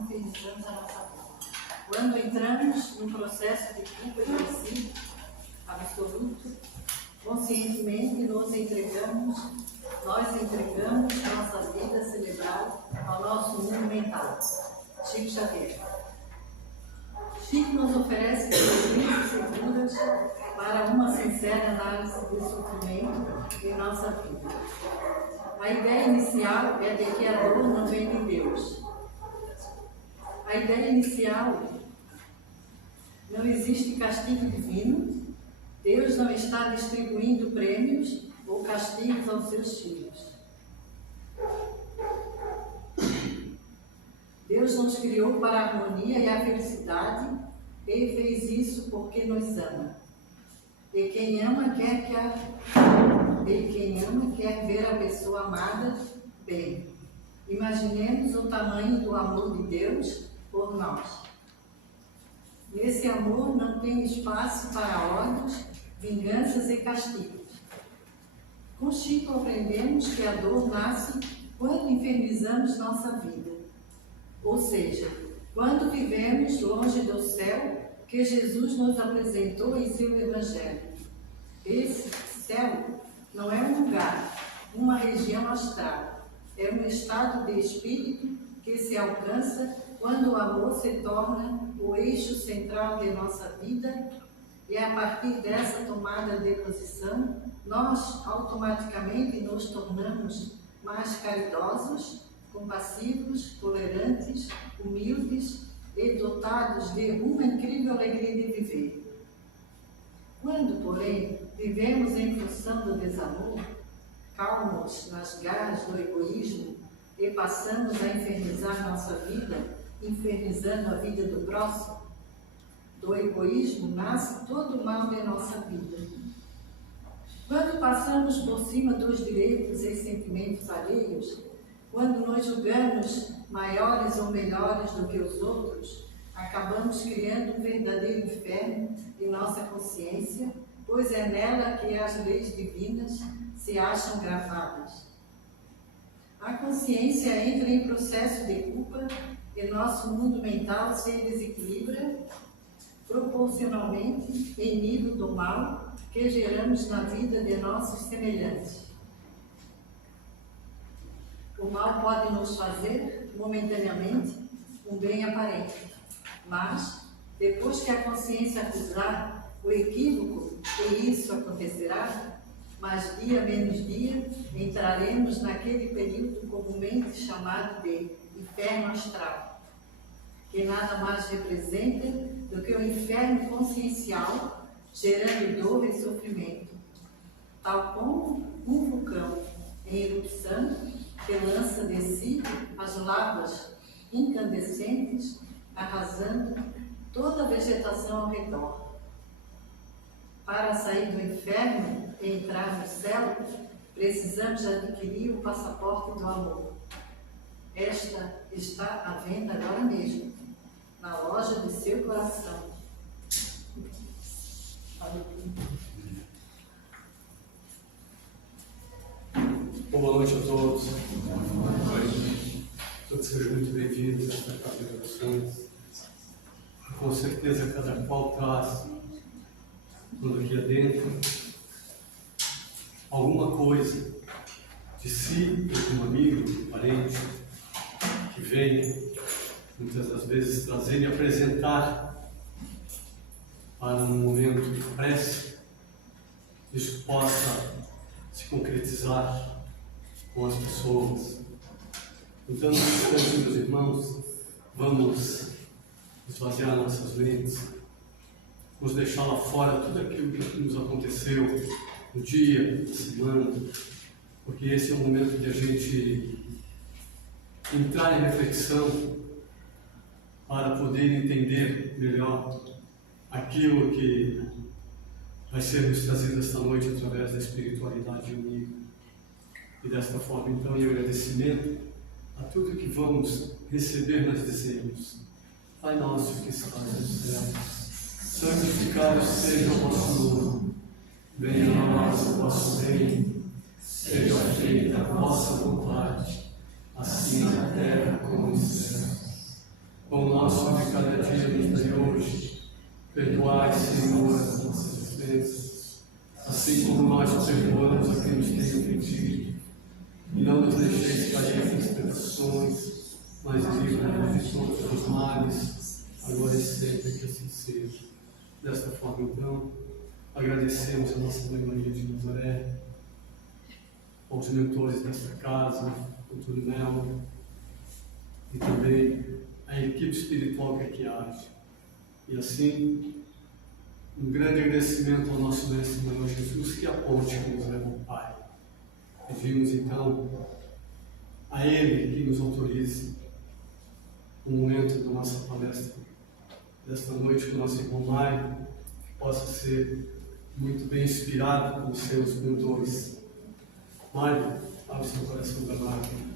infernizamos a nossa vida. Quando entramos num processo de culpa e vazio absoluto, conscientemente nós entregamos nossa vida cerebral ao nosso mundo mental. Chico Xavier. Chico nos oferece diretrizes seguras para uma sincera análise do sofrimento em nossa vida. A ideia inicial é de que a dor não vem de Deus. A ideia inicial, não existe castigo divino. Deus não está distribuindo prêmios ou castigos aos seus filhos. Deus nos criou para a harmonia e a felicidade e fez isso porque nos ama. E quem ama quer ver a pessoa amada bem. Imaginemos o tamanho do amor de Deus por nós. Nesse amor não tem espaço para ódios, vinganças e castigos. Com Chico aprendemos que a dor nasce quando infernizamos nossa vida. Ou seja, quando vivemos longe do céu que Jesus nos apresentou em seu Evangelho. Esse céu não é um lugar, uma região astral. É um estado de espírito que se alcança quando o amor se torna o eixo central de nossa vida, e a partir dessa tomada de posição, nós automaticamente nos tornamos mais caridosos, compassivos, tolerantes, humildes e dotados de uma incrível alegria de viver. Quando, porém, vivemos em função do desamor, calmos nas garras do egoísmo e passamos a infernizar nossa vida, infernizando a vida do próximo, do egoísmo nasce todo o mal de nossa vida. Quando passamos por cima dos direitos e sentimentos alheios, quando nos julgamos maiores ou melhores do que os outros, acabamos criando um verdadeiro inferno em nossa consciência, pois é nela que as leis divinas se acham gravadas. A consciência entra em processo de culpa e nosso mundo mental se desequilibra proporcionalmente em nível do mal que geramos na vida de nossos semelhantes. O mal pode nos fazer, momentaneamente, um bem aparente, mas, depois que a consciência acusar o equívoco que isso acontecerá, mas dia menos dia, entraremos naquele período comumente chamado de inferno astral, que nada mais representa do que o inferno consciencial, gerando dor e sofrimento, tal como um vulcão em erupção que lança de si as lavas incandescentes, arrasando toda a vegetação ao redor. Para sair do inferno e entrar no céu, precisamos adquirir o passaporte do amor. Esta está à venda agora mesmo, na loja de seu coração. Boa noite a todos. Todos sejam muito bem-vindos a esta casa de orações. Com certeza, cada qual traz, tudo aqui adentro, alguma coisa de si, de um amigo, de um parente, que vem, muitas das vezes, trazer e apresentar para um momento de prece, isso possa se concretizar com as pessoas. Então, nesse instante, meus irmãos, vamos esvaziar nossas mentes, vamos deixar lá fora tudo aquilo que nos aconteceu no dia, na semana, porque esse é o momento de a gente entrar em reflexão para poder entender melhor aquilo que vai ser nos trazido esta noite através da espiritualidade unida. E desta forma, então, em agradecimento a tudo que vamos receber, nós dizemos: Pai nosso que estás no céu, santificado seja o vosso nome, venha a nós o vosso reino, seja feita a vossa vontade, assim na terra como nos céus. hoje. Perdoai, Senhor, as nossas ofensas, assim como nós perdoamos a quem nos tem ofendido. E não nos deixeis cair nas tentações, mas livra-nos de todos os males, agora e sempre, que assim seja. Desta forma, então, agradecemos a nossa Mãe Maria de Nazaré, aos mentores desta casa, o Dr. Nel, e também a equipe espiritual que aqui age. E assim, um grande agradecimento ao nosso Mestre Senhor Jesus, que aponte que nos leva ao Pai. Pedimos então a Ele que nos autorize o momento da nossa palestra desta noite com o nosso irmão Mário, que possa ser muito bem inspirado pelos seus mentores. Mário, abre seu coração da máquina.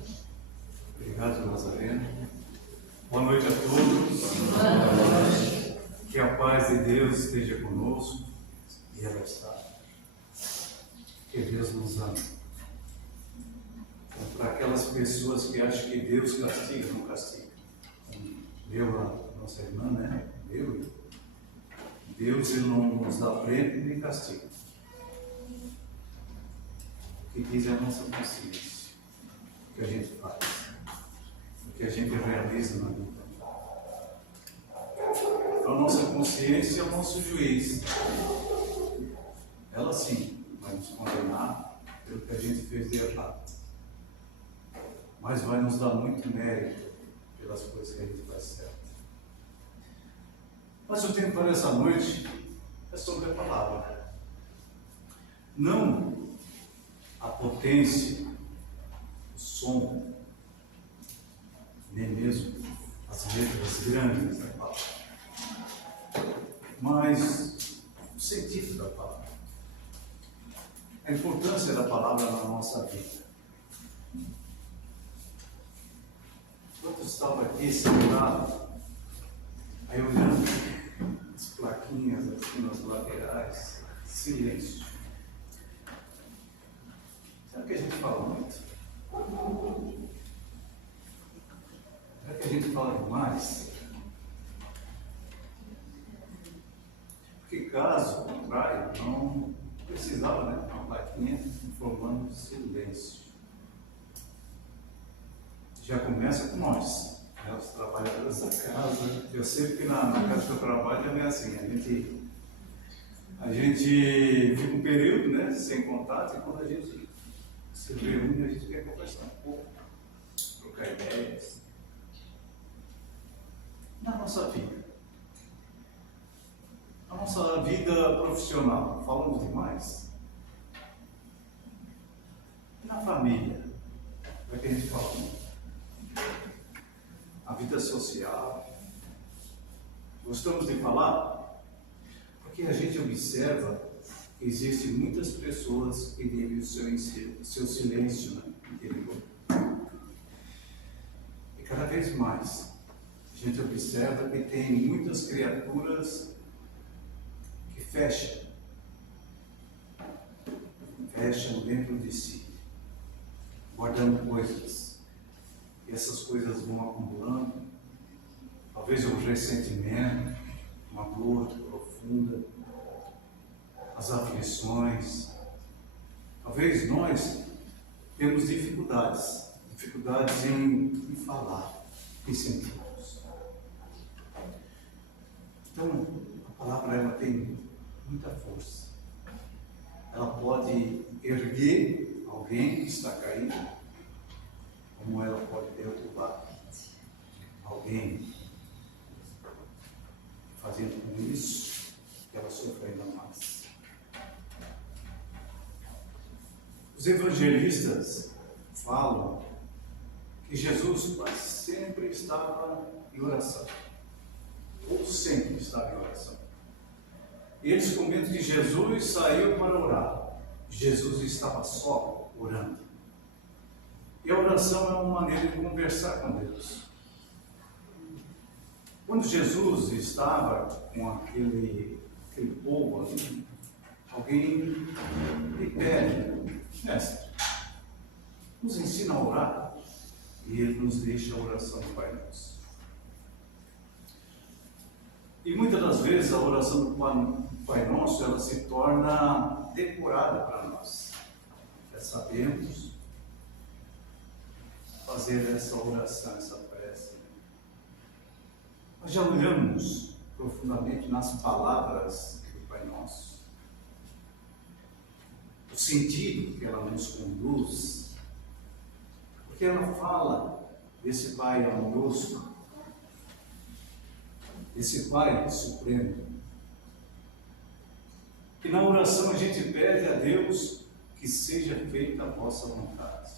Obrigado, Nazareno. Boa noite a todos. Que a paz de Deus esteja conosco, e ela está. Que Deus nos ama. Então, para aquelas pessoas que acham que Deus castiga, não castiga. Deu a nossa irmã, né? Deus ele não nos dá prêmio nem castiga. O que diz é a nossa consciência, o que a gente faz, o que a gente realiza na vida. A nossa consciência é o nosso juiz. Ela sim vai nos condenar pelo que a gente fez de errado, mas vai nos dar muito mérito pelas coisas que a gente faz certo. Mas o tempo para essa noite é sobre a palavra. Não a potência, o som, nem mesmo as letras grandes da palavra, mas o sentido da palavra, a importância da palavra na nossa vida. Enquanto eu estava aqui sentado, aí olhando as plaquinhas aqui nas laterais, silêncio. Será que a gente fala muito? Será que a gente fala demais? Porque caso contrário, não precisava, né? Uma plaquinha informando silêncio. Já começa com nós, né? Os trabalhadores da casa. Eu sei que na casa que eu trabalho é assim, a gente fica um período, né, sem contato, e quando a gente se reúne, a gente quer conversar um pouco, trocar ideias. Na nossa vida. Na nossa vida profissional, falamos demais. E na família, é que a gente fala muito. A vida social. Gostamos de falar porque a gente observa que existem muitas pessoas que vivem o seu silêncio interior. E cada vez mais a gente observa que tem muitas criaturas que fecham dentro de si, guardando coisas. E essas coisas vão acumulando, talvez um ressentimento, uma dor profunda, as aflições. Talvez nós temos dificuldades em falar, em sentirmos. Então, a palavra ela tem muita força. Ela pode erguer alguém que está caído, como ela pode derrubar alguém, fazendo com isso que ela sofre ainda mais. Os evangelistas falam que Jesus quase sempre estava em oração, ou sempre estava em oração. Eles comentam que Jesus saiu para orar, Jesus estava só orando. E a oração é uma maneira de conversar com Deus. Quando Jesus estava com aquele povo ali, alguém lhe pede: mestre, nos ensina a orar, e ele nos deixa a oração do Pai Nosso. E muitas das vezes a oração do Pai Nosso, ela se torna decorada para nós. Já sabemos fazer essa oração, essa prece. Nós já olhamos profundamente nas palavras do Pai Nosso, o sentido que ela nos conduz, porque ela fala desse Pai amoroso, desse Pai supremo, que na oração a gente pede a Deus que seja feita a vossa vontade.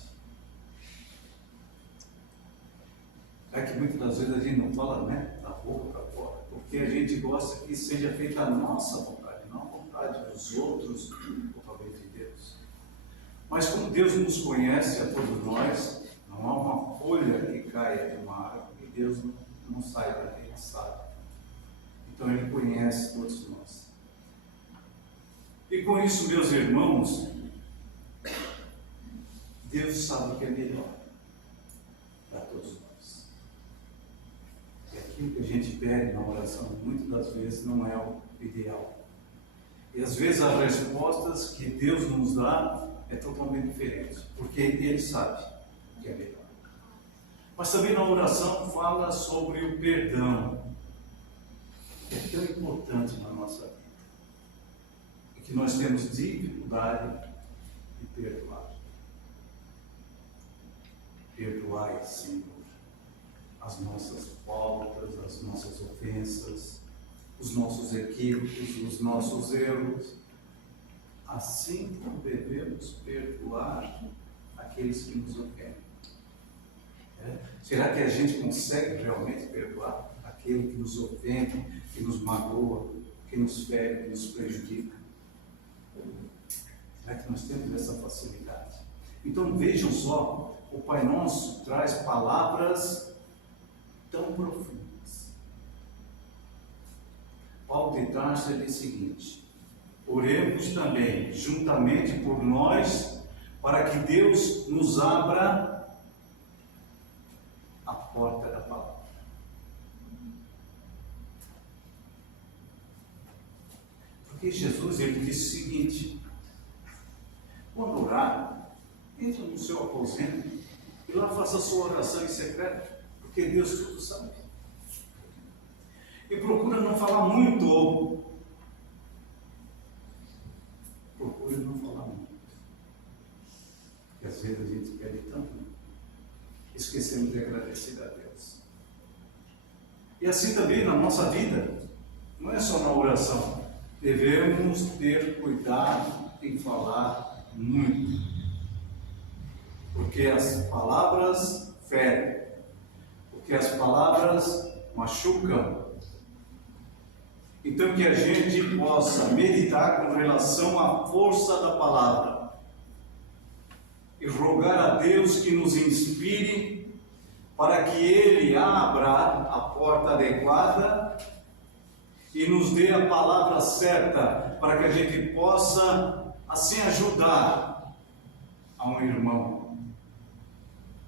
É que muitas das vezes a gente não fala, né, da boca para fora, porque a gente gosta que seja feita a nossa vontade, não a vontade dos outros, ou talvez de Deus. Mas como Deus nos conhece a todos nós, não há uma folha que caia de uma árvore que Deus não saiba, Ele sabe. Então Ele conhece todos nós. E com isso, meus irmãos, Deus sabe o que é melhor para todos nós. E aquilo que a gente pede na oração, muitas das vezes, não é o ideal. E às vezes as respostas que Deus nos dá é totalmente diferente, porque Ele sabe o que é melhor. Mas também na oração fala sobre o perdão, que é tão importante na nossa vida, e que nós temos dificuldade de perdoar. Perdoai, Senhor, as nossas faltas, as nossas ofensas, os nossos equívocos, os nossos erros, assim como devemos perdoar aqueles que nos ofendem. Será que a gente consegue realmente perdoar aquele que nos ofende, que nos magoa, que nos fere, que nos prejudica? Será que nós temos essa facilidade? Então vejam só, o Pai Nosso traz palavras tão profundas. Paulo de Tarso diz o seguinte: oremos também juntamente por nós, para que Deus nos abra a porta da palavra. Porque Jesus, ele disse o seguinte: quando orar, entre no seu aposento e lá faça a sua oração em secreto, porque Deus tudo sabe. E procura não falar muito. Procura não falar muito. Porque às vezes a gente pede tanto, esquecemos de agradecer a Deus. E assim também na nossa vida, não é só na oração. Devemos ter cuidado em falar muito, porque as palavras ferem, porque as palavras machucam. Então que a gente possa meditar com relação à força da palavra e rogar a Deus que nos inspire para que Ele abra a porta adequada e nos dê a palavra certa, para que a gente possa assim ajudar a um irmão.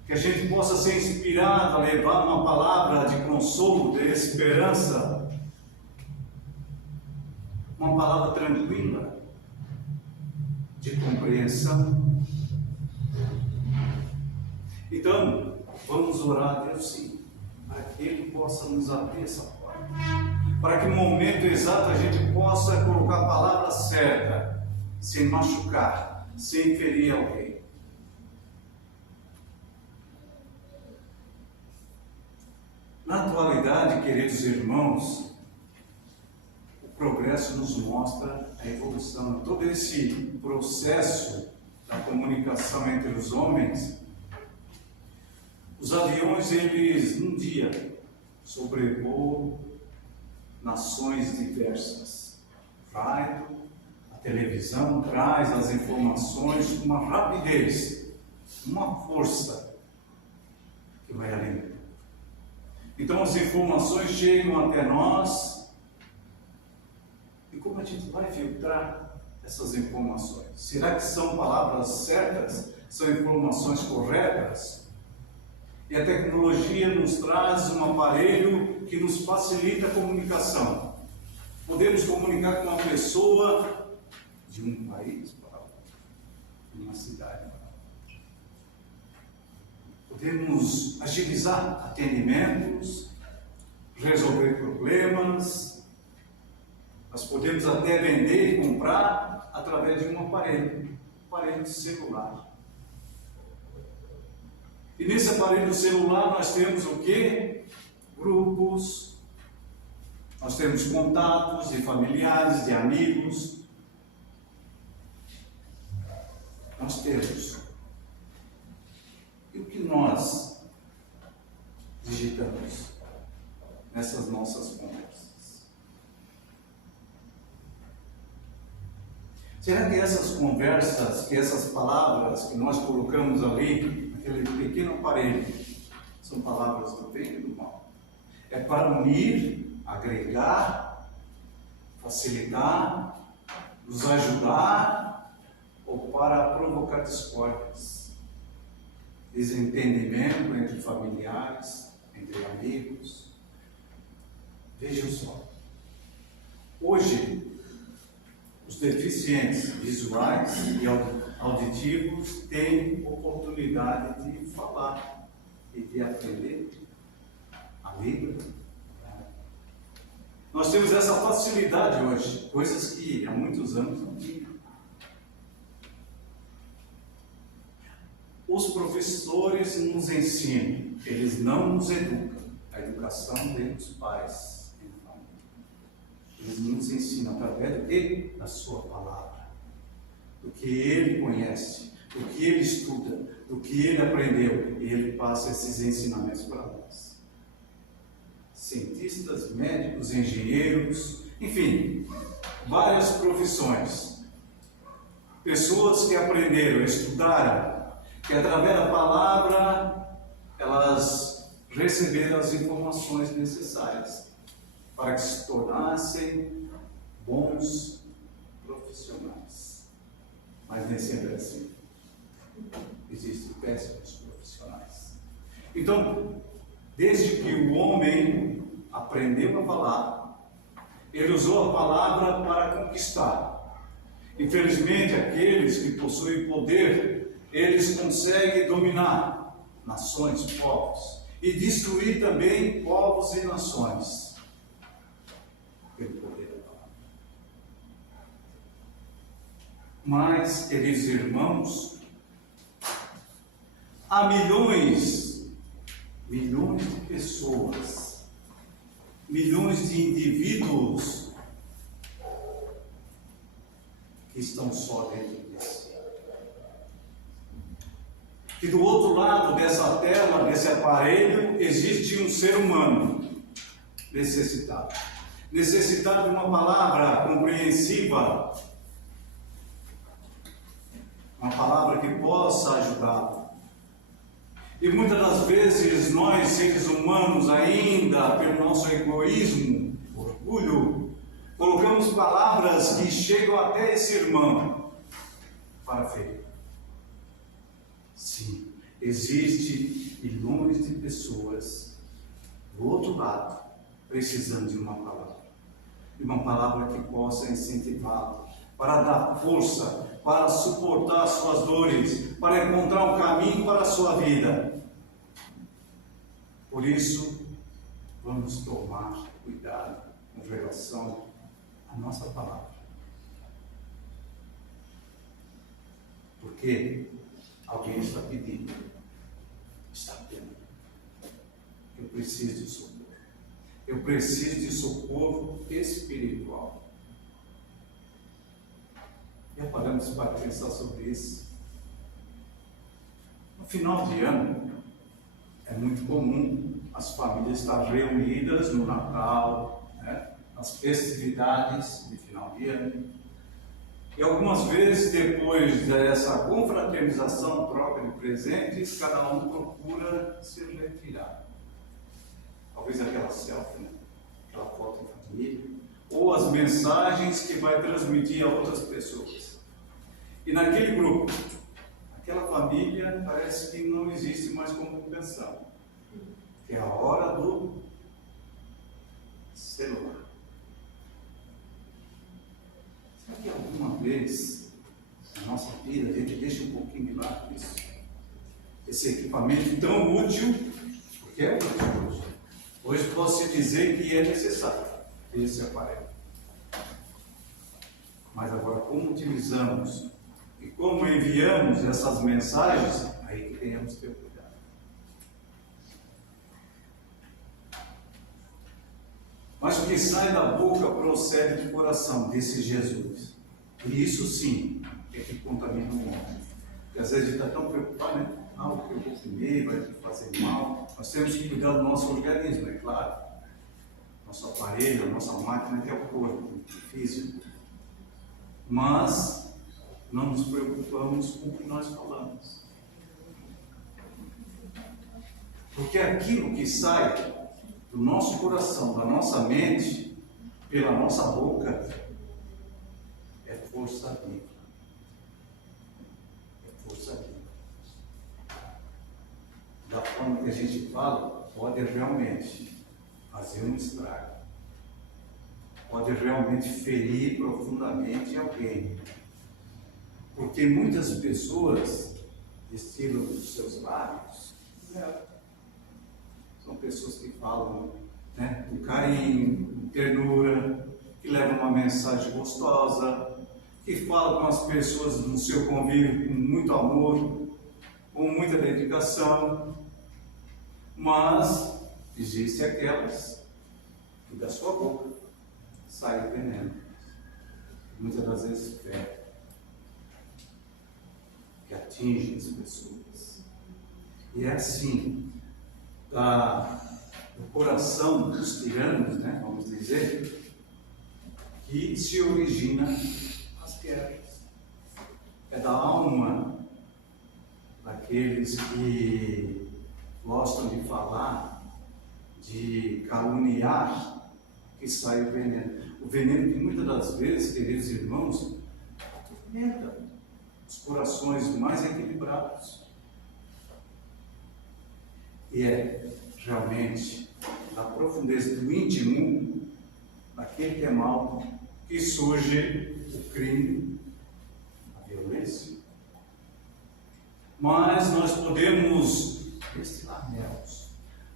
Que a gente possa ser inspirado a levar uma palavra de consolo, de esperança, uma palavra tranquila, de compreensão. Então, vamos orar a Deus sim, para que Ele possa nos abrir essa porta, para que no momento exato a gente possa colocar a palavra certa, sem machucar, sem ferir alguém. Na atualidade, queridos irmãos, o progresso nos mostra a evolução. Todo esse processo da comunicação entre os homens, os aviões, eles num dia sobrevoam nações diversas. Rádio, a televisão traz as informações com uma rapidez, uma força que vai além. Então as informações chegam até nós, e como a gente vai filtrar essas informações? Será que são palavras certas? São informações corretas? E a tecnologia nos traz um aparelho que nos facilita a comunicação. Podemos comunicar com uma pessoa de um país para outro, de uma cidade para outra. Podemos agilizar atendimentos, resolver problemas. Nós podemos até vender e comprar através de um aparelho celular. E nesse aparelho celular nós temos o quê? Grupos, nós temos contatos de familiares, de amigos. Nós temos. E o que nós digitamos nessas nossas conversas? Será que essas conversas, que essas palavras que nós colocamos ali, naquele pequeno aparelho, são palavras do bem e do mal? É para unir, agregar, facilitar, nos ajudar, ou para provocar discórdias, desentendimento entre familiares, entre amigos? Vejam só, hoje os deficientes visuais e auditivos têm oportunidade de falar e de aprender a língua. Nós temos essa facilidade hoje, coisas que há muitos anos não tinham. Os professores nos ensinam, eles não nos educam. A educação vem dos pais. Eles nos ensinam através da sua palavra, do que ele conhece, do que ele estuda, do que ele aprendeu, e ele passa esses ensinamentos para nós. Cientistas, médicos, engenheiros, enfim, várias profissões. Pessoas que aprenderam, estudaram, que através da palavra elas receberam as informações necessárias para que se tornassem bons profissionais. Mas nem sempre é assim. Existem péssimos profissionais. Então, desde que o homem aprendeu a falar, ele usou a palavra para conquistar. Infelizmente, aqueles que possuem poder, eles conseguem dominar nações, povos, e destruir também povos e nações pelo poder da palavra. Mas, queridos irmãos, há milhões de pessoas, milhões de indivíduos que estão só dentro de si. E do outro lado dessa tela, desse aparelho, existe um ser humano necessitado. Necessitado de uma palavra compreensiva, uma palavra que possa ajudá-lo. E muitas das vezes nós, seres humanos, ainda pelo nosso egoísmo, orgulho, colocamos palavras que chegam até esse irmão para ferir. Sim, existe milhões de pessoas do outro lado precisando de uma palavra. De uma palavra que possa incentivá-lo, para dar força, para suportar suas dores, para encontrar um caminho para a sua vida. Por isso, vamos tomar cuidado com relação à nossa palavra. Porque alguém está pedindo, está tendo. Eu preciso de socorro. Eu preciso de socorro espiritual. Já paramos para pensar sobre isso. No final de ano, é muito comum as famílias estar reunidas no Natal, né, nas festividades de final de ano. E algumas vezes, depois dessa confraternização, troca de presentes, cada um procura se retirar. Talvez aquela selfie, né? Aquela foto em família, ou as mensagens que vai transmitir a outras pessoas. E naquele grupo, aquela família parece que não existe mais comunicação. É a hora do celular. vezes, na nossa vida, a gente deixa um pouquinho de lado esse equipamento tão útil, porque é útil hoje. Hoje posso dizer que é necessário ter esse aparelho. Mas agora, como utilizamos e como enviamos essas mensagens, aí que tenhamos que ter cuidado. Mas o que sai da boca procede do coração, desse Jesus. E isso sim é que contamina o homem. Porque às vezes a gente está tão preocupado, né? O que eu vou comer vai fazer mal. Nós temos que cuidar do nosso organismo, é claro. Nosso aparelho, a nossa máquina que é o corpo, o físico. Mas não nos preocupamos com o que nós falamos. Porque aquilo que sai do nosso coração, da nossa mente, pela nossa boca, é força viva. É força viva. Da forma que a gente fala, pode realmente fazer um estrago. Pode realmente ferir profundamente alguém. Porque muitas pessoas destilam dos seus lábios, são pessoas que falam, né, com carinho, com ternura, que levam uma mensagem gostosa, que falam com as pessoas no seu convívio com muito amor, com muita dedicação, mas existem aquelas que da sua boca sai o veneno, muitas das vezes fere, que atinge as pessoas. E é assim, do coração dos tiranos, né, vamos dizer, que se origina as guerras. É da alma daqueles que gostam de falar, de caluniar, que sai o veneno. O veneno que muitas das vezes, queridos irmãos, atormenta os corações mais equilibrados. E é realmente da profundeza do íntimo, daquele que é mau, que surge o crime, a violência. Mas nós podemos destilar melos,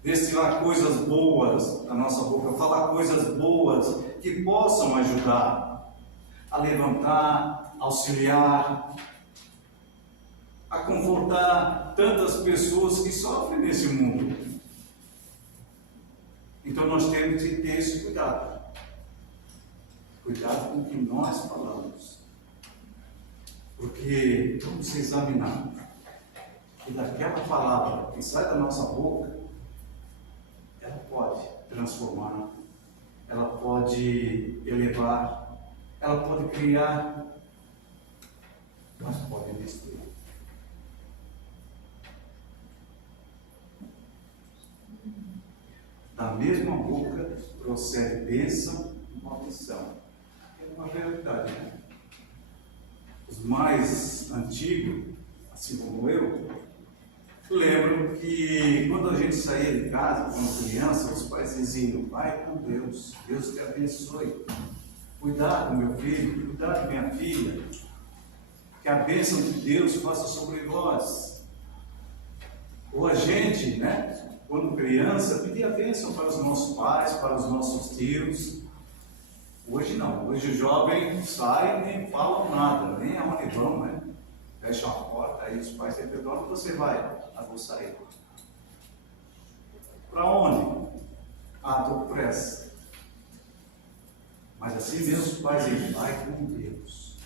destilar coisas boas da nossa boca, falar coisas boas que possam ajudar a levantar, auxiliar, a confortar tantas pessoas que sofrem nesse mundo. Então nós temos que ter esse cuidado. Cuidado com o que nós falamos. Porque vamos examinar que daquela palavra que sai da nossa boca, ela pode transformar, ela pode elevar, ela pode criar, mas pode destruir. Da mesma boca procede bênção e maldição. É uma realidade, né? Os mais antigos, assim como eu, lembro que quando a gente saía de casa, quando criança, os pais diziam: vai com Deus, Deus te abençoe. Cuidado, meu filho, cuidado, minha filha, que a bênção de Deus faça sobre vós. Ou a gente, né? Quando criança, pedia bênção para os nossos pais, para os nossos tios. Hoje não, hoje o jovem sai e nem falam nada, nem aonde vão, né? Fecha a porta, aí os pais dizem: para onde você vai? Ah, vou sair. Para onde? Ah, estou com pressa. Mas assim mesmo os pais dizem: vai com Deus.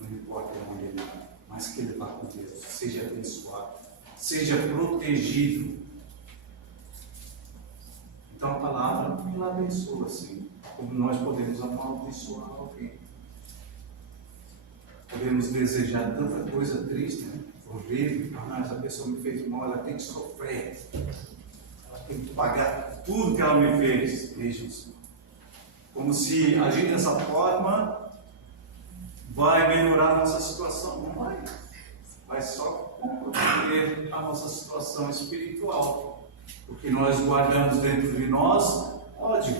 Não importa onde ele vai, mas que ele vá com Deus, seja abençoado, seja protegido. Então a palavra ela abençoa, assim, como nós podemos amaldiçoar alguém. Podemos desejar tanta coisa triste, né? Horrível. Ah, essa pessoa me fez mal, ela tem que sofrer, ela tem que pagar tudo que ela me fez. Vejam, como se agindo dessa forma vai melhorar a nossa situação. Não vai. Vai só comprometer a nossa situação espiritual. Porque nós guardamos dentro de nós ódio,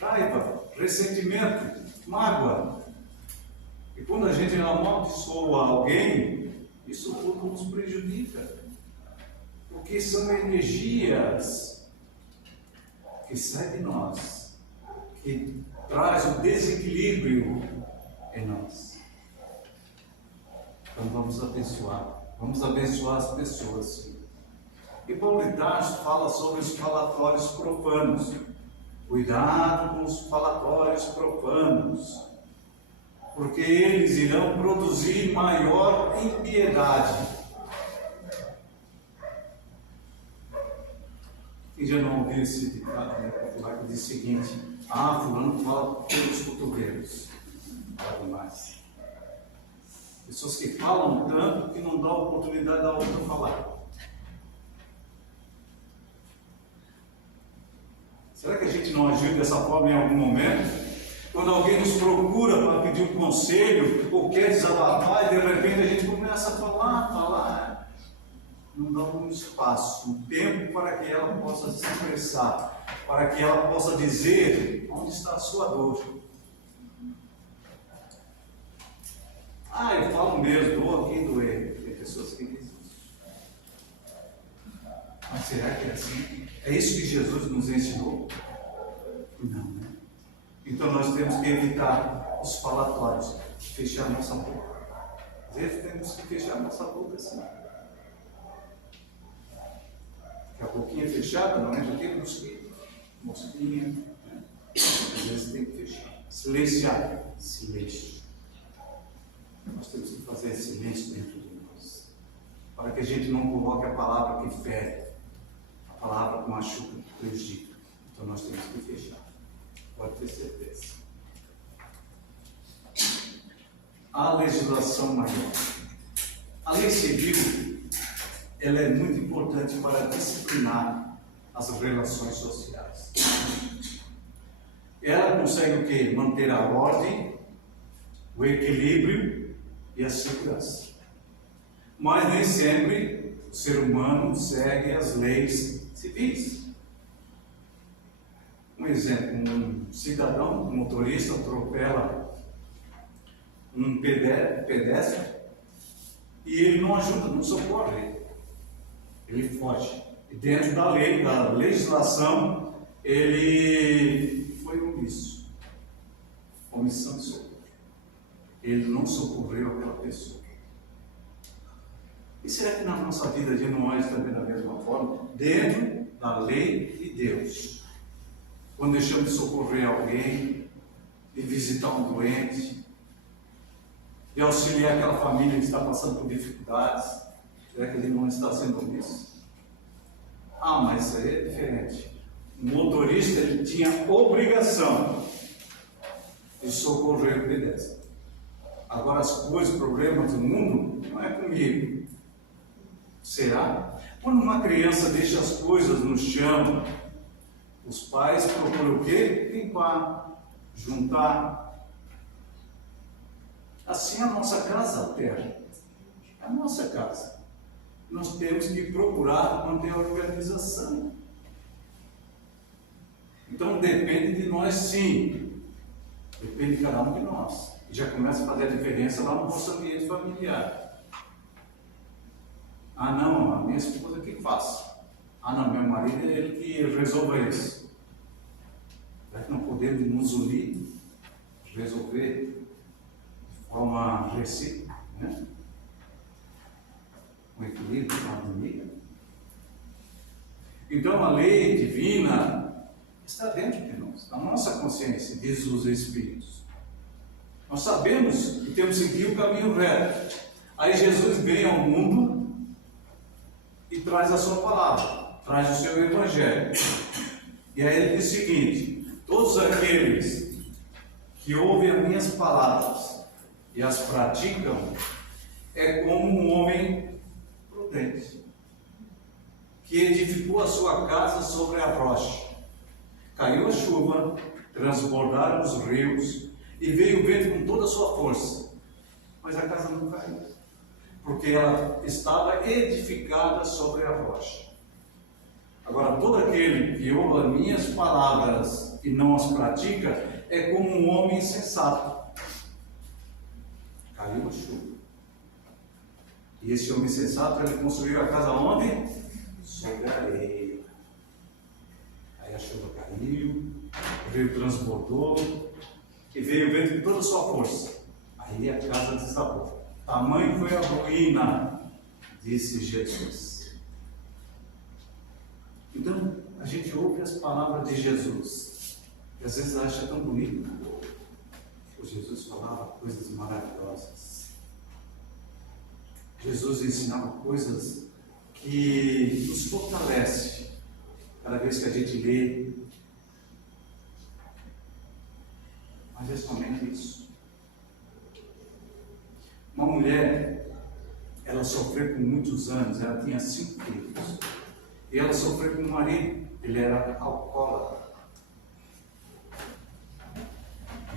raiva, ressentimento, mágoa. E quando a gente amaldiçoa alguém, isso tudo nos prejudica. Porque são energias que saem de nós, que traz o desequilíbrio em nós. Então vamos abençoar as pessoas. E Paulo de Tarso fala sobre os falatórios profanos. Cuidado com os falatórios profanos, porque eles irão produzir maior impiedade. Quem já não ouviu esse ditado, né? Popular, que diz o seguinte: fulano fala pelos cotovelos. Fala demais. Pessoas que falam tanto que não dão oportunidade da outra falar. Será que a gente não agiu dessa forma em algum momento? Quando alguém nos procura para pedir um conselho ou quer desabafar e de repente a gente começa a falar, não dá um espaço, um tempo para que ela possa se expressar, para que ela possa dizer onde está a sua dor. Eu falo mesmo, doa quem doer. Tem pessoas que dizem isso. Mas será que é assim? É isso que Jesus nos ensinou? Não, né? Então nós temos que evitar os falatórios, fechar nossa boca. Às vezes temos que fechar nossa boca assim. Porque a boquinha fechada não é do que mosquinha, né? Às vezes tem que fechar. Silenciar. Silêncio. Nós temos que fazer silêncio dentro de nós, para que a gente não coloque a palavra que fere, a palavra que machuca, que prejudica. Então nós temos que fechar. Pode ter certeza. A legislação maior. A lei civil, ela é muito importante para disciplinar as relações sociais. Ela consegue o quê? Manter a ordem, o equilíbrio e a segurança. Mas nem sempre o ser humano segue as leis civis. Um exemplo, um cidadão, um motorista atropela um pedestre e ele não ajuda, não socorre, ele foge. E dentro da lei, da legislação, ele foi omisso, omissão de socorro. Ele não socorreu aquela pessoa. E será que na nossa vida a gente não age também da mesma forma? Dentro da lei de Deus. Quando deixamos de socorrer alguém, de visitar um doente, de auxiliar aquela família que está passando por dificuldades, será que ele não está sendo omisso? Mas isso aí é diferente. O motorista, ele tinha obrigação de socorrer o pedestre. Agora as coisas, problemas do mundo, não é comigo. Será? Quando uma criança deixa as coisas no chão, os pais procuram o quê? Limpar, juntar. Assim a nossa casa, a terra, a nossa casa. Nós temos que procurar manter a organização. Então depende de nós, sim. Depende de cada um de nós. E já começa a fazer a diferença lá no nosso ambiente familiar. Não, a minha esposa que faz. Não, meu marido é ele que resolva isso. Será que não podemos nos unir, resolver de forma recíproca, né? Um equilíbrio, uma harmonia? Então a lei divina está dentro de nós, na nossa consciência, diz os Espíritos. Nós sabemos que temos que seguir o caminho reto. Aí Jesus vem ao mundo e traz a sua palavra, traz o seu evangelho. E aí ele diz o seguinte: todos aqueles que ouvem as minhas palavras e as praticam, é como um homem prudente, que edificou a sua casa sobre a rocha. Caiu a chuva, transbordaram os rios, e veio o vento com toda a sua força. Mas a casa não caiu, porque ela estava edificada sobre a rocha. Agora, todo aquele que ouve as minhas palavras e não as pratica, é como um homem insensato, caiu uma chuva. E esse homem sensato, ele construiu a casa onde? Sobre a areia. Aí a chuva caiu, o rio transbordou, e veio o vento de toda a sua força. Aí a casa desabou. Tamanho foi a ruína, disse Jesus. Então, a gente ouve as palavras de Jesus, e às vezes acha tão bonito. O Jesus falava coisas maravilhosas. Jesus ensinava coisas que nos fortalecem cada vez que a gente lê. Mas é somente isso. Uma mulher, ela sofreu por muitos anos, ela tinha 5 filhos. E ela sofreu com o marido, ele era alcoólatra.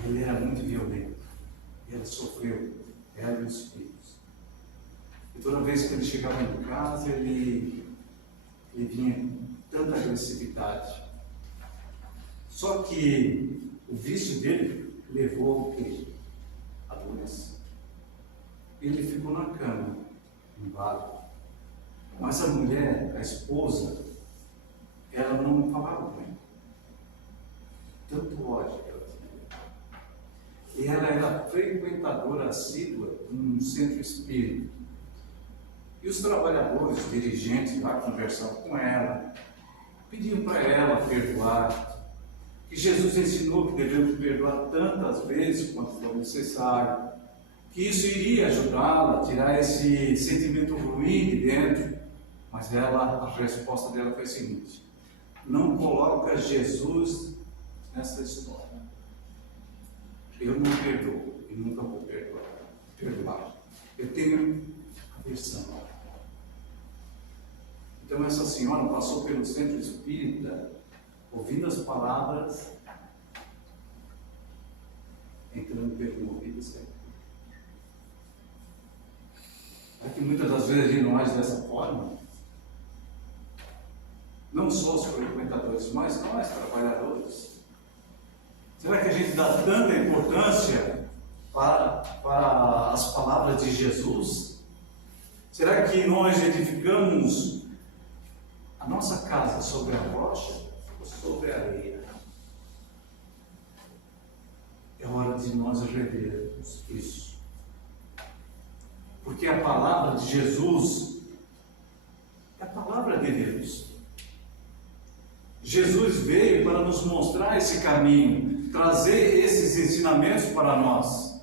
Ele era muito violento. E ela sofreu, ela e os filhos. E toda vez que ele chegava em casa, ele vinha com tanta agressividade. Só que o vício dele levou a doença. Ele ficou na cama, inválido. Mas a mulher, a esposa, ela não falava com ele. Tanto ódio que ela tinha. E ela era frequentadora assídua de um centro espírita. E os trabalhadores, os dirigentes lá conversavam com ela, pediam para ela perdoar, que Jesus ensinou que devemos perdoar tantas vezes quanto for necessário, que isso iria ajudá-la a tirar esse sentimento ruim de dentro. Mas a resposta dela foi a seguinte: não coloca Jesus nessa história. Eu não perdoo e nunca vou perdoar. Eu tenho aversão. Então essa senhora passou pelo centro espírita, ouvindo as palavras, entrando pelo ouvido certo. É que muitas das vezes a gente não age dessa forma. Não só os frequentadores, mas nós, trabalhadores. Será que a gente dá tanta importância para as palavras de Jesus? Será que nós edificamos a nossa casa sobre a rocha ou sobre a areia? É hora de nós revermos isso. Porque a palavra de Jesus é a palavra de Deus. Jesus veio para nos mostrar esse caminho, trazer esses ensinamentos para nós.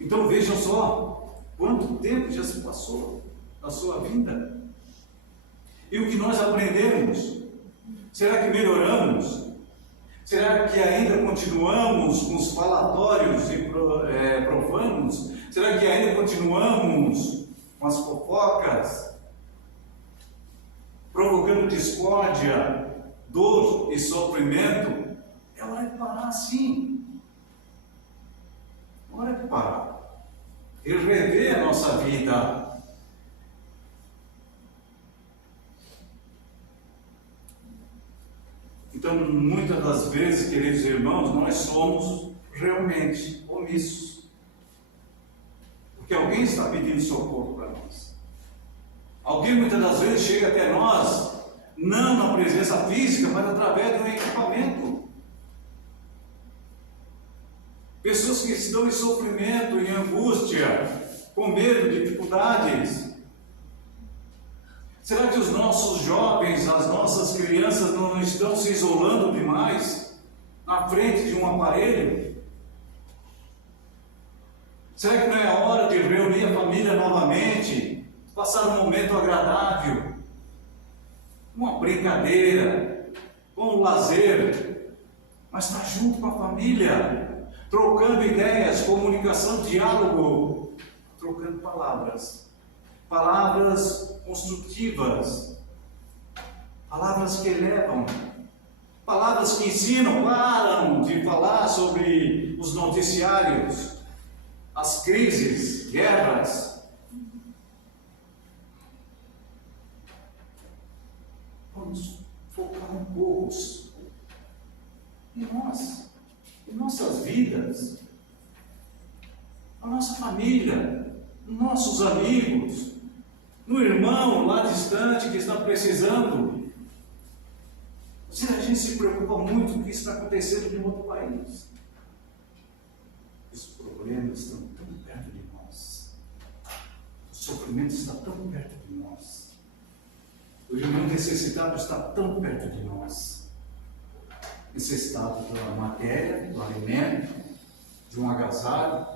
Então vejam só, quanto tempo já se passou da sua vida. E o que nós aprendemos? Será que melhoramos? Será que ainda continuamos com os falatórios e profanos? Será que ainda continuamos com as fofocas? Provocando discórdia, dor e sofrimento? É hora de parar sim. É hora de parar. E rever a nossa vida. Então, muitas das vezes, queridos irmãos, nós somos realmente omissos. Porque alguém está pedindo socorro para nós. Alguém muitas das vezes chega até nós, não na presença física, mas através de um equipamento. Pessoas que estão em sofrimento, em angústia, com medo, dificuldades. Será que os nossos jovens, as nossas crianças não estão se isolando demais na frente de um aparelho? Será que não é a hora de reunir a família novamente, passar um momento agradável, uma brincadeira, um lazer, mas estar junto com a família, trocando ideias, comunicação, diálogo, trocando palavras construtivas, palavras que elevam, palavras que ensinam. Param de falar sobre os noticiários, as crises, guerras. Vamos focar um pouco em nós, em nossas vidas. a nossa família, nossos amigos, no irmão lá distante que está precisando. Se a gente se preocupa muito com o que está acontecendo em outro país, os problemas estão tão perto de nós, o sofrimento está tão perto de nós, o irmão necessitado está tão perto de nós, necessitado da matéria, do alimento, de um agasalho,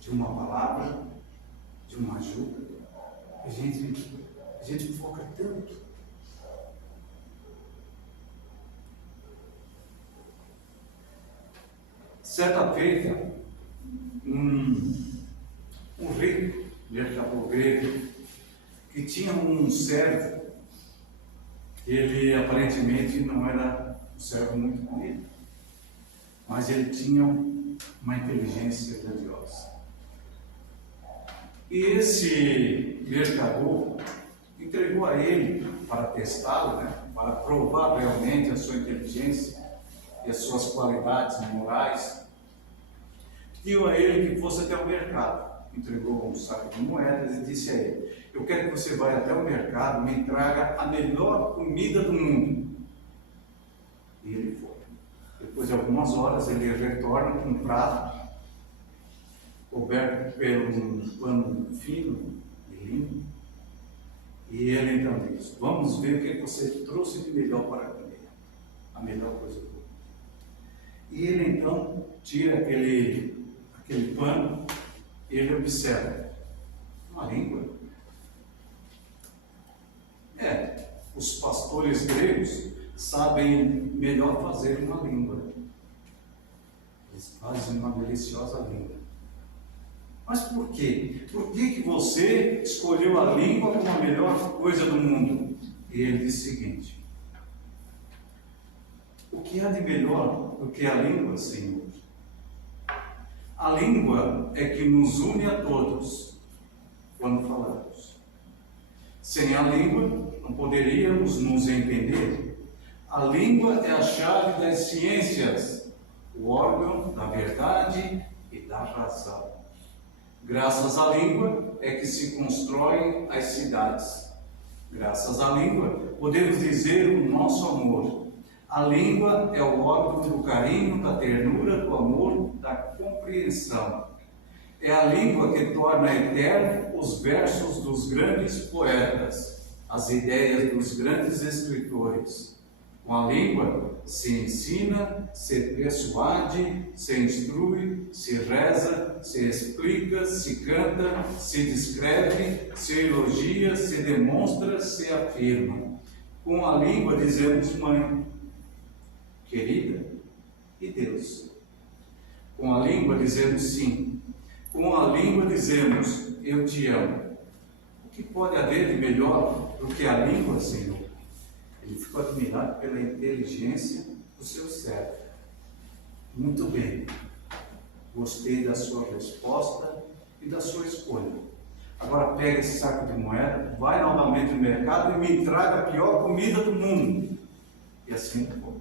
de uma palavra, de uma ajuda. A gente foca tanto. Certa feita, um rico mercador grego que tinha um servo, ele aparentemente não era um servo muito bonito, mas ele tinha uma inteligência grandiosa. E esse mercador entregou a ele para testá-lo, para provar realmente a sua inteligência e as suas qualidades morais. Pediu a ele que fosse até o mercado, entregou um saco de moedas e disse a ele: eu quero que você vá até o mercado e me traga a melhor comida do mundo. E ele foi. Depois de algumas horas ele retorna com um prato coberto por um pano fino e limpo, e ele então diz: vamos ver o que você trouxe de melhor para comer, a melhor coisa do mundo. E ele então tira aquele pano e ele observa uma língua. Os pastores gregos sabem melhor fazer uma língua. Eles fazem uma deliciosa língua. Mas por quê? Por que você escolheu a língua como a melhor coisa do mundo? E ele diz o seguinte: o que há de melhor do que a língua, Senhor? A língua é que nos une a todos quando falamos. Sem a língua, não poderíamos nos entender. A língua é a chave das ciências, o órgão da verdade e da razão. Graças à língua é que se constroem as cidades. Graças à língua podemos dizer o nosso amor. A língua é o órgão do carinho, da ternura, do amor, da compreensão. É a língua que torna eterno os versos dos grandes poetas, as ideias dos grandes escritores. Com a língua se ensina, se persuade, se instrui, se reza, se explica, se canta, se descreve, se elogia, se demonstra, se afirma. Com a língua dizemos mãe, querida, e Deus. Com a língua dizemos sim. Com a língua dizemos eu te amo. O que pode haver de melhor do que a língua, Senhor? Ele ficou admirado pela inteligência do seu servo. Muito bem. Gostei da sua resposta e da sua escolha. Agora pega esse saco de moeda, vai novamente no mercado e me traga a pior comida do mundo. E assim foi.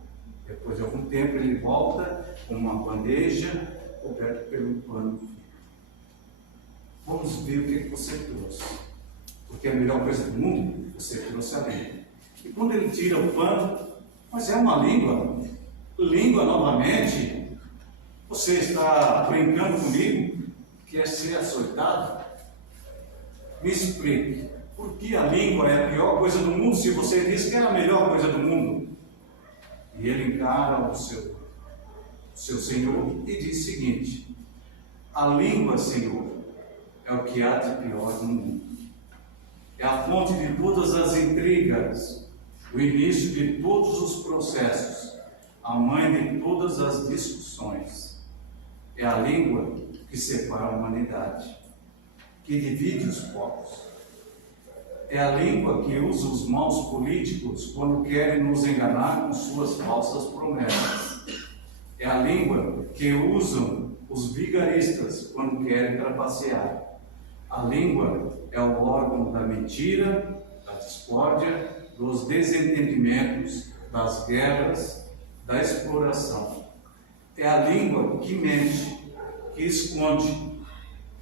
Depois de algum tempo ele volta com uma bandeja coberta pelo pano fino. Vamos ver o que você trouxe. Porque a melhor coisa do mundo, você trouxe a língua. E quando ele tira o pano, mas é uma língua. Língua novamente. Você está brincando comigo? Quer ser açoitado? Me explique. Por que a língua é a pior coisa do mundo se você diz que é a melhor coisa do mundo? E ele encara o seu Senhor e diz o seguinte: a língua, Senhor, é o que há de pior no mundo. É a fonte de todas as intrigas, o início de todos os processos, a mãe de todas as discussões. É a língua que separa a humanidade, que divide os povos. É a língua que usa os maus políticos quando querem nos enganar com suas falsas promessas. É a língua que usam os vigaristas quando querem trapacear. A língua é o órgão da mentira, da discórdia, dos desentendimentos, das guerras, da exploração. É a língua que mente, que esconde,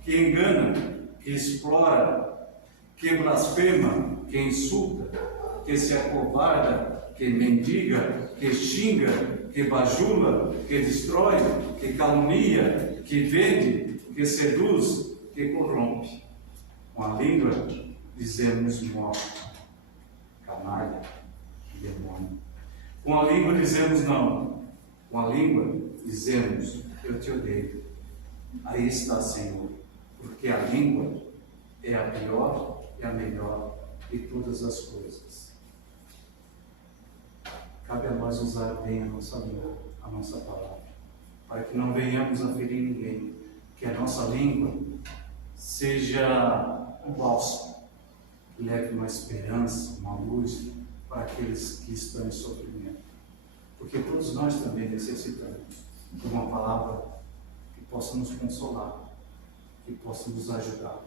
que engana, que explora, que blasfema, que insulta, que se acovarda, que mendiga, que xinga, que bajula, que destrói, que calunia, que vende, que seduz, que corrompe. Com a língua dizemos morte, canalha, demônio. Com a língua dizemos não. Com a língua dizemos eu te odeio. Aí está, Senhor, porque a língua é a pior e a melhor de todas as coisas. Cabe a nós usar bem a nossa língua, a nossa palavra, para que não venhamos a ferir ninguém, que a nossa língua seja um bálsamo, que leve uma esperança, uma luz para aqueles que estão em sofrimento. Porque todos nós também necessitamos de uma palavra que possa nos consolar, que possa nos ajudar.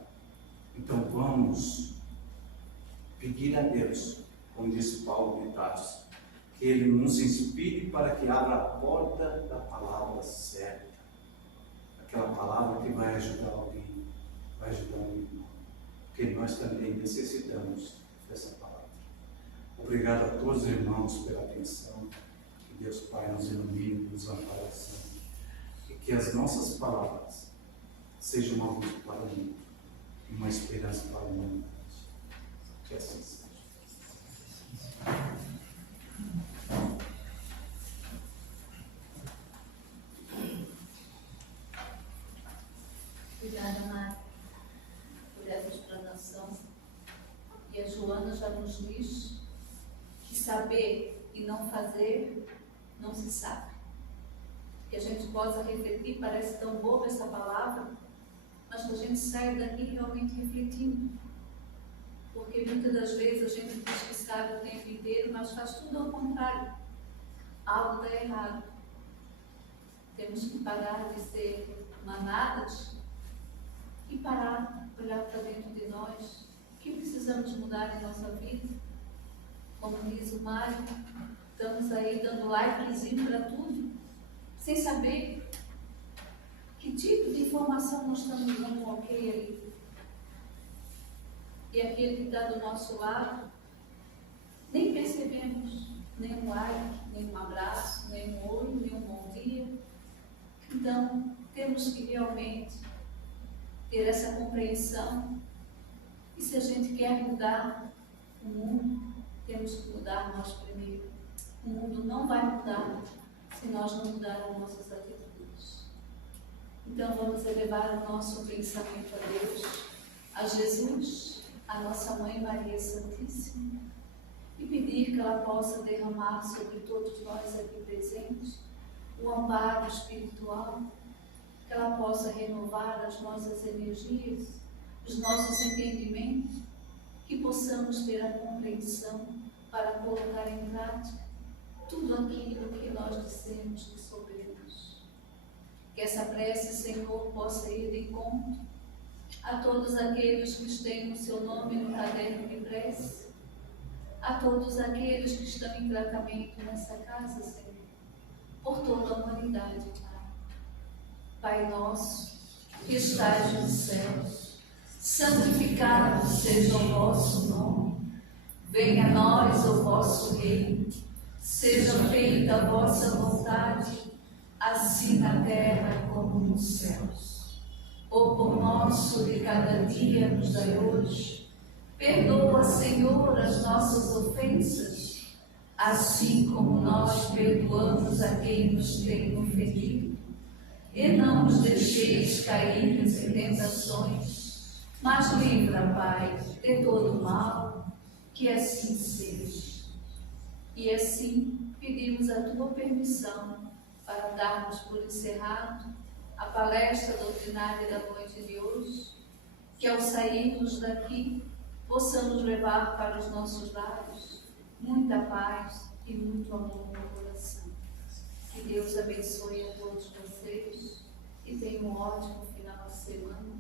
Então vamos pedir a Deus, como disse Paulo de Tarso, que Ele nos inspire para que abra a porta da palavra certa. Aquela palavra que vai ajudar alguém, vai ajudar um irmão. Porque nós também necessitamos dessa palavra. Obrigado a todos os irmãos pela atenção. Que Deus Pai nos ilumine, nos ampare sempre. E que as nossas palavras sejam uma luz para o mundo e uma esperança para a humanidade. Que assim seja. Obrigada, Mari, por essa explanação. E a Joana já nos diz que saber e não fazer não se sabe. Que a gente possa refletir, parece tão boa essa palavra, mas que a gente saia daqui realmente refletindo. Porque muitas das vezes a gente diz que sabe o tempo inteiro, mas faz tudo ao contrário. Algo está errado. Temos que parar de ser manadas e parar, olhar para dentro de nós. O que precisamos mudar em nossa vida? Como diz o Mário, estamos aí dando likezinho para tudo, sem saber que tipo de informação nós estamos dando ok ali. E aquele que está do nosso lado, nem percebemos nem um like, nem um abraço, nem um oi, nem um bom dia. Então, temos que realmente ter essa compreensão. E se a gente quer mudar o mundo, temos que mudar nós primeiro. O mundo não vai mudar se nós não mudarmos nossas atitudes. Então vamos elevar o nosso pensamento a Deus, a Jesus, a nossa Mãe Maria Santíssima, e pedir que ela possa derramar sobre todos nós aqui presentes o amparo espiritual, que ela possa renovar as nossas energias, os nossos entendimentos, que possamos ter a compreensão para colocar em prática tudo aquilo que nós dissemos que soubemos. Que essa prece, Senhor, possa ir de encontro a todos aqueles que têm o seu nome no caderno de prece, a todos aqueles que estão em tratamento nessa casa, Senhor, por toda a humanidade, Pai. Pai nosso, que estais nos céus, santificado seja o vosso nome. Venha a nós o vosso reino. Seja feita a vossa vontade, assim na terra como nos céus. O pão nosso de cada dia nos dai hoje. Perdoa, Senhor, as nossas ofensas, assim como nós perdoamos a quem nos tem ofendido. E não nos deixeis cair em tentações, mas livra, Pai, de todo mal, que assim seja. E assim pedimos a tua permissão para darmos por encerrado a palestra doutrinária da noite de hoje, que ao sairmos daqui possamos levar para os nossos lares muita paz e muito amor no coração. Que Deus abençoe a todos vocês e tenham um ótimo final de semana.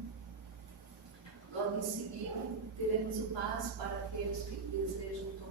Logo em seguida, teremos o passo para aqueles que desejam